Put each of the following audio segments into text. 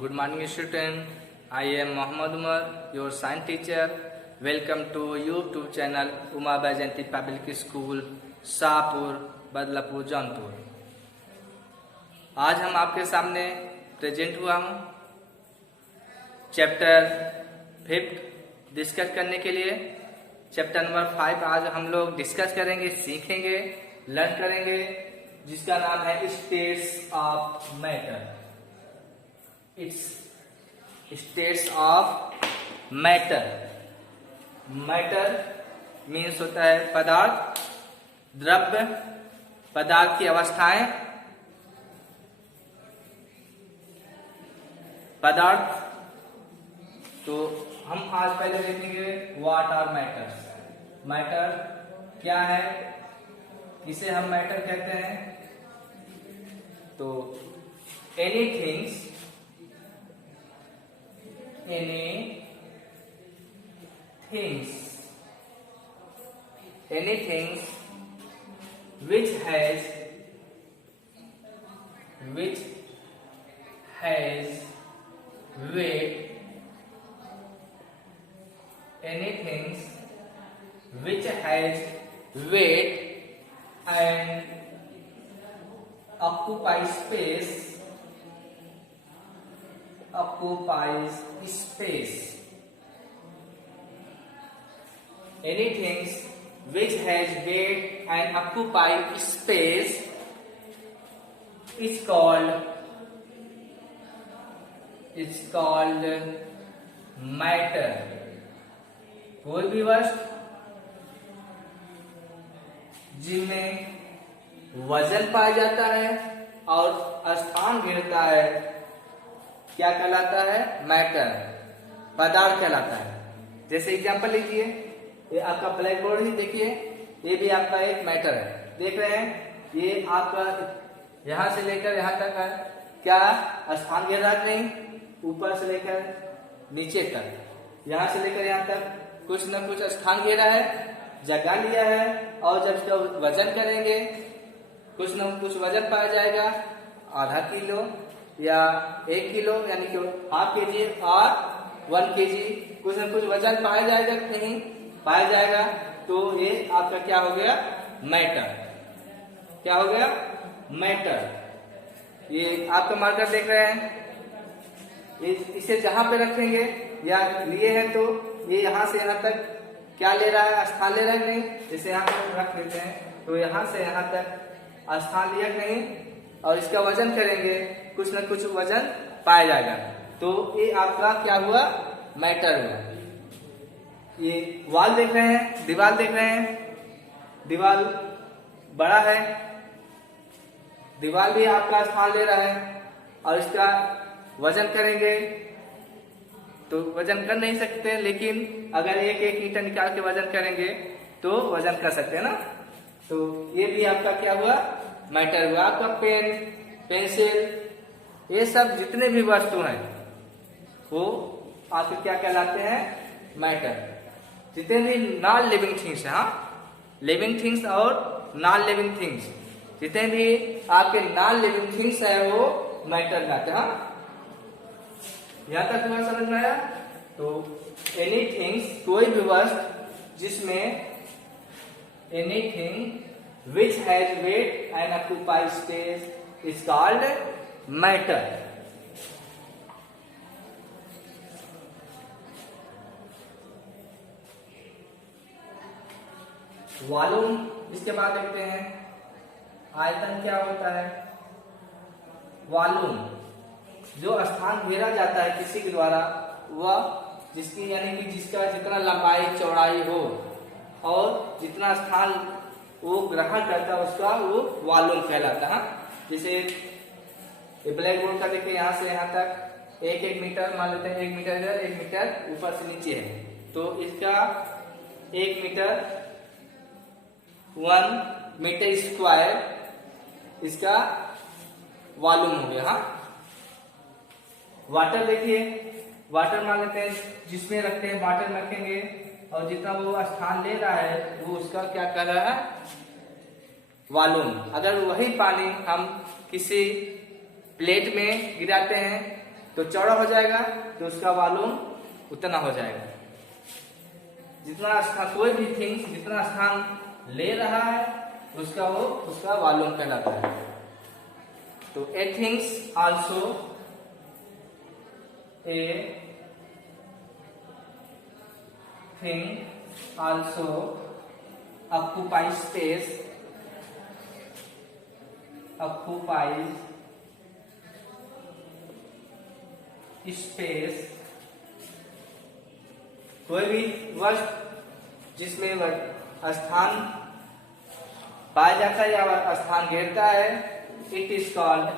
Good morning, student. I am Mohammad Umar, your science teacher. Welcome to YouTube channel Uma Bajanti Public School, Shahpur, Badlapur, Jaunpur. आज हम आपके सामने present हुआ हूँ chapter 5 discuss करने के लिए। चैप्टर नंबर 5 आज हम लोग डिस्कस करेंगे, सीखेंगे, लर्न करेंगे, जिसका नाम है states of matter. It's states of matter. Matter means होता है पदार्थ, द्रव्य, पदार्थ की अवस्थाएं, पदार्थ। तो हम आज पहले देखेंगे व्हाट आर मैटर्स। मैटर क्या है, किसे हम मैटर कहते हैं। तो एनीथिंग्स which has weight, anything which has weight and occupies space, anything which has weight and occupies space is called matter। कोई भी वस्तु जिनमें वजन पाया जाता है और स्थान घेरता है क्या कहलाता है, मैटर, पदार्थ कहलाता है। जैसे एग्जांपल लीजिए, ये आपका ब्लैक बोर्ड ही देखिए, ये भी आपका एक मैटर है। देख रहे हैं, ये आपका यहां से लेकर यहां तक है, क्या स्थान घेर रहा नहीं, ऊपर से लेकर नीचे तक, यहां से लेकर यहां तक कुछ न कुछ स्थान घेरा है, जगह लिया है। और जब इसका वजन करेंगे कुछ न कुछ वजन पाया जाएगा, आधा किलो या 1 किलो यानी कि हाफ kg और 1 kg, कुछ न कुछ वजन पाया जाएगा, कहीं पाया जाएगा। तो ये आपका क्या हो गया, मैटर। क्या हो गया, मैटर। ये आपका मार्कर देख रहे हैं, इसे जहां पे रखेंगे या लिए हैं तो ये यहां से यहां तक क्या ले रहा है, स्थान ले रहा है नहीं। जैसे यहां पर रख लेते हैं तो यहां से यहां तक स्थान लिया नहीं, और इसका वजन करेंगे कुछ न कुछ वजन पाया जाएगा। तो ये आपका क्या हुआ, मैटर हुआ। ये वॉल देख रहे हैं, दीवार देख रहे हैं, दीवार बड़ा है, दीवार भी आपका स्थान ले रहा है, और इसका वजन करेंगे तो वजन कर नहीं सकते, लेकिन अगर एक ईंटा निकाल के वजन करेंगे तो वजन कर सकते हैं ना। तो ये भी आपका क्या हुआ, मैटर हुआ। आपका पेन, पेंसिल, ये सब जितने भी वस्तु हैं वो आपके क्या कहलाते हैं, मैटर। जितने भी नॉन लिविंग थिंग्स है, हाँ, लिविंग थिंग्स और नॉन लिविंग थिंग्स, जितने भी आपके नॉन लिविंग थिंग्स है वो मैटर कहते हैं। हाँ, यहां तक तुम्हें समझ में आया। तो एनीथिंग, कोई भी वस्तु जिसमें anything which has weight and occupies space is called matter. Volume, इसके बाद देखते हैं आयतन क्या होता है। वॉल्यूम जो स्थान घेरा जाता है किसी के द्वारा, वह जिसकी यानी कि जिसका जितना लंबाई चौड़ाई हो और जितना स्थान वो ग्रहण करता है उसका वो वॉल्यूम कहलाता है। जैसे ब्लैक बोर्ड का देखिए, यहाँ से यहाँ तक 1 मीटर, मान लेते हैं 1 मीटर इधर, 1 मीटर ऊपर से नीचे है, तो इसका 1 मीटर 1 मीटर स्क्वायर इसका वॉल्यूम हो गया। हाँ, वाटर देखिए, वाटर मान लेते हैं जिसमें रखते हैं, वाटर रखेंगे और जितना वो स्थान ले रहा है वो उसका क्या कर रहा है, वॉल्यूम। अगर वही पानी हम किसी प्लेट में गिराते हैं तो चौड़ा हो जाएगा, तो उसका वॉल्यूम उतना हो जाएगा। जितना स्थान कोई भी थिंग्स जितना स्थान ले रहा है उसका वॉल्यूम कहलाता है। तो ए थिंग्स आल्सो occupies space कोई भी वस्तु जिसमें स्थान पाया जाता है या स्थान घेरता है, it is called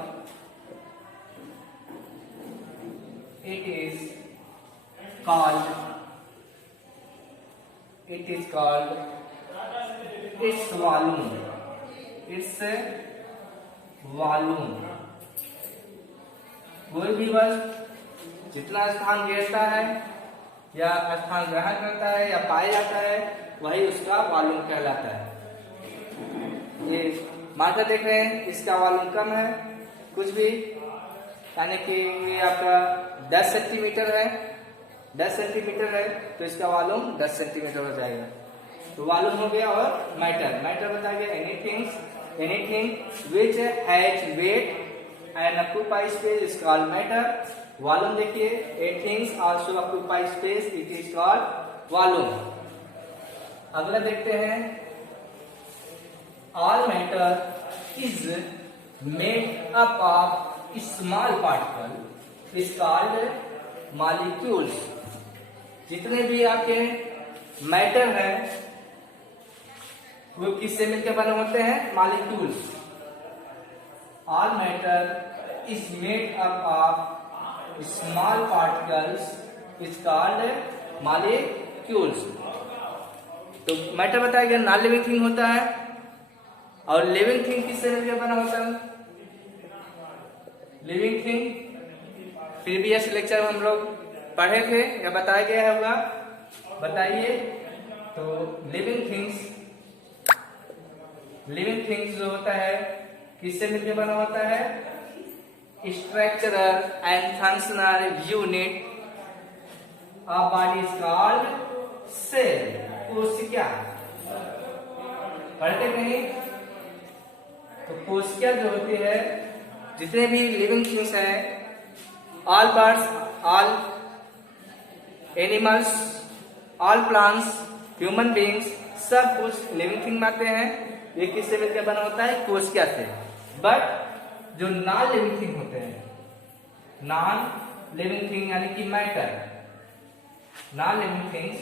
its volume। कोई भी वस्तु जितना स्थान घेरता है या स्थान ग्रहण करता है या पाया जाता है वही उसका वॉल्यूम कहलाता है। ये मार्कर देख रहे हैं, इसका वॉल्यूम कम है कुछ भी, यानी कि ये आपका 10 सेंटीमीटर है, 10 सेंटीमीटर है तो इसका वॉल्यूम 10 सेंटीमीटर हो जाएगा। तो वॉल्यूम हो गया। और मैटर बता गया anything which has weight and occupy space is called matter. Volume देखिए, a things also occupy space, it is called volume. अगला देखते हैं, all matter is made up of small particle is called molecules. जितने भी आपके matter हैं वो किससे मिलकर बने होते हैं? Molecules. All matter is made up of small particles is called molecules. तो मैटर बताया गया नॉन लिविंग थिंग होता है, और लिविंग थिंग किससे मिलकर बना होता है? लिविंग थिंग प्रीवियस लेक्चर में हम लोग पढ़े थे या बताया गया होगा, बताइए। तो लिविंग थिंग्स जो होता है किससे मिलकर बना होता है? Structural and functional unit of body is called cell. कोशिका पढ़ते नहीं? तो कोशिका जो होती है, जितने भी लिविंग थिंग्स हैं, all birds, all animals, all plants, human beings, सब कुछ लिविंग थिंग में आते हैं। ये किससे मिलकर बना होता है? कोशिका से। बट जो नॉन लिविंग थिंग होते हैं, नॉन लिविंग थिंग यानी कि मैटर, नॉन लिविंग थिंग्स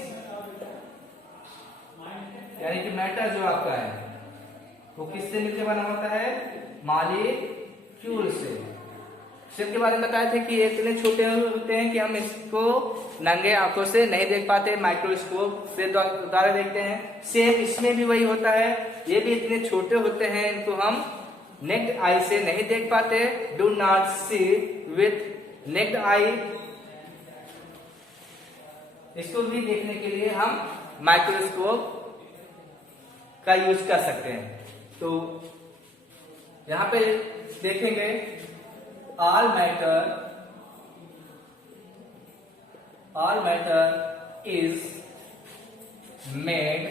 यानी कि मैटर जो आपका है वो किससे मिलकर बना होता है? मॉलिक्यूल से। सेल के बारे में बताए थे कि ये इतने छोटे होते हैं कि हम इसको नंगे आंखों से नहीं देख पाते, माइक्रोस्कोप से द्वारा देखते हैं। सेम इसमें भी वही होता है, ये भी इतने छोटे होते हैं, इनको हम नेक्ड आई से नहीं देख पाते, do not see with naked eye. इसको भी देखने के लिए हम माइक्रोस्कोप का यूज कर सकते हैं। तो यहां पे देखेंगे, all matter is made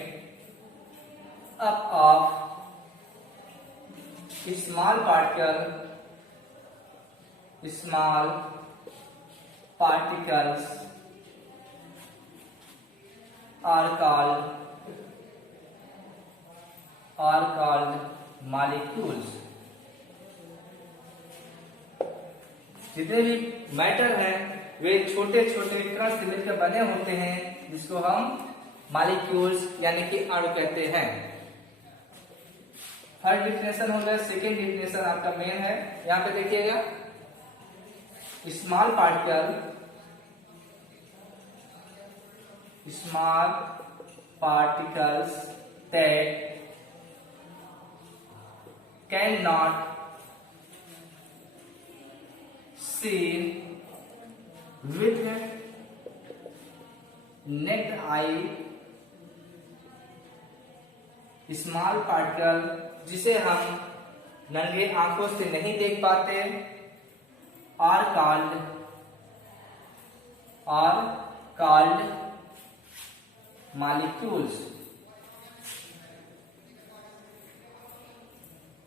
up of small particles are called molecules। जितने भी मैटर हैं वे छोटे छोटे कण से मिलकर बने होते हैं, जिसको हम मॉलिक्यूल्स यानी कि अणु कहते हैं। थर्ड डिफिनेशन हो गया। सेकेंड डिफिनेशन आपका मेन है, यहां पे देखिएगा, small particles that can not seen with naked eye। Small particle जिसे हम नंगे आंखों से नहीं देख पाते, are called are called molecules।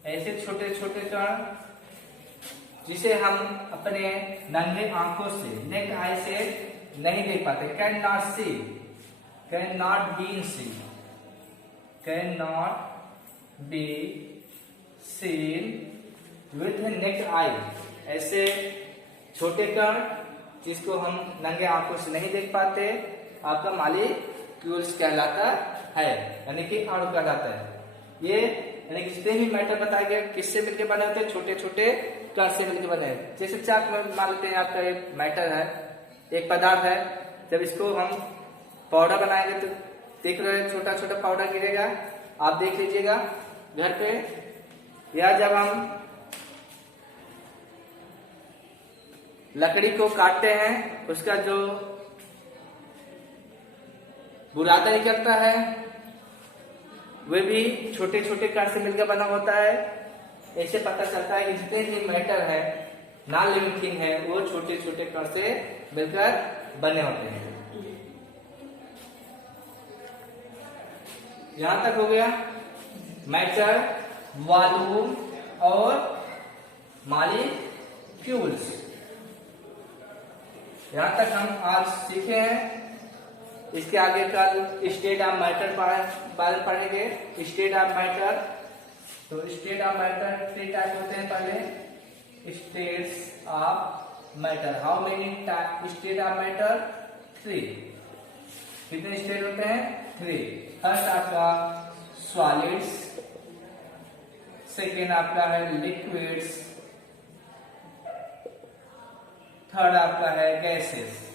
ऐसे छोटे छोटे कण जिसे हम अपने नंगे आंखों से, नेक्ड आई से नहीं देख पाते, can not see, can not be see, can not be seen with naked eye. ऐसे छोटे कण जिसको हम नंगे आंखों से नहीं देख पाते, आपका मॉलिक्यूल्स कहलाता है, यानी कि अणु कहलाता है। ये यानी कि जितने भी मैटर बताए गए किससे मिलकर बने होते हैं, छोटे छोटे कण से मिलकर बने हैं। जैसे चाक में मान लेते हैं आपका एक मैटर है, एक पदार्थ है, जब इसको हम पाउडर बनाएंगे तो देख रहे हैं छोटा छोटा पाउडर गिरेगा, आप देख लीजिएगा घर पे। या जब हम लकड़ी को काटते हैं, उसका जो बुरादा निकलता है वे भी छोटे छोटे कण से मिलकर बना होता है। ऐसे पता चलता है कि जितने भी मैटर है, नॉन लिविंग थिंग है, वो छोटे छोटे कण से मिलकर बने होते हैं। यहां तक हो गया मैटर, वॉल्यूम और मॉलिक्यूल्स। यहां तक हम आज सीखे हैं। इसके आगे कल स्टेट ऑफ मैटर बारे में पढ़ेंगे। स्टेट ऑफ मैटर, तो स्टेट ऑफ मैटर 3 टाइप होते हैं। पहले states of matter, how many state of matter? 3। कितने स्टेट होते हैं? 3। फर्स्ट आपका सॉलिड्स, सेकेंड आपका है लिक्विड्स, थर्ड आपका है गैसेस।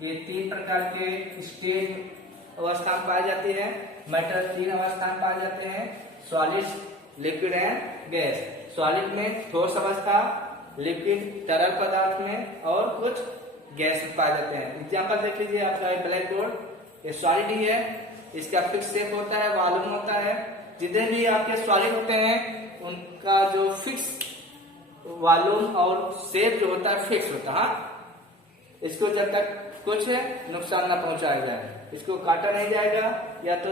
ये 3 प्रकार के स्टेट अवस्था में पाए जाते हैं। मैटर 3 अवस्था में पाए जाते हैं, solids, liquid and gas. Solid में ठोस अवस्था, लिक्विड तरल पदार्थ में, और कुछ गैस में पाए जाते हैं। एग्जांपल देख लीजिए आपका ब्लैक बोर्ड, ये सॉलिड ही है, इसका फिक्स शेप होता है, वॉल्यूम होता है। जितने भी आपके सॉलिड होते हैं उनका जो फिक्स वॉल्यूम और शेप जो होता है फिक्स होता है। इसको जब तक कुछ नुकसान न पहुंचाया जाए, इसको काटा नहीं जाएगा। या तो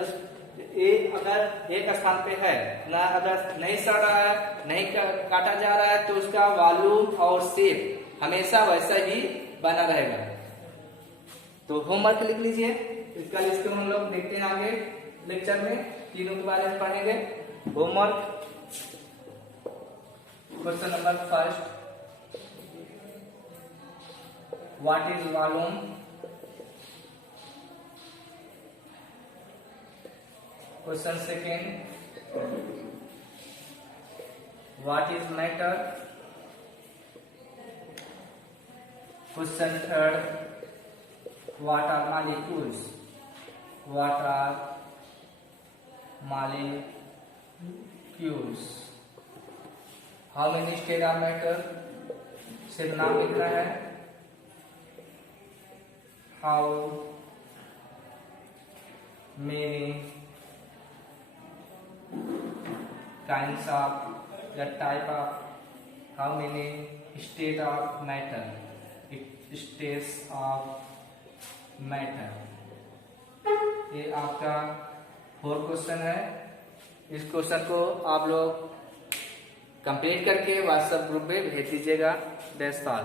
ये अगर एक स्थान पे है ना, अगर नहीं सड़ रहा है, नहीं काटा जा रहा है, तो उसका वॉल्यूम और शेप हमेशा वैसा ही बना रहेगा। तो होमवर्क लिख लीजिए, इसका लिस्ट हम लोग देखते हैं आगे लेक्चर में, तीनों के बारे में पढ़ेंगे। Homework, question number first, what is volume? Question second, what is matter? Question third, what are molecules? What are molecules? How many state of matter? सिर्फ नाम लिख रहा है। How many kinds of the type of, how many state of matter? States of matter। ये आपका 4 question है। इस question को आप लोग कंप्लीट करके व्हाट्सएप ग्रुप में भेज दीजिएगा। That's all.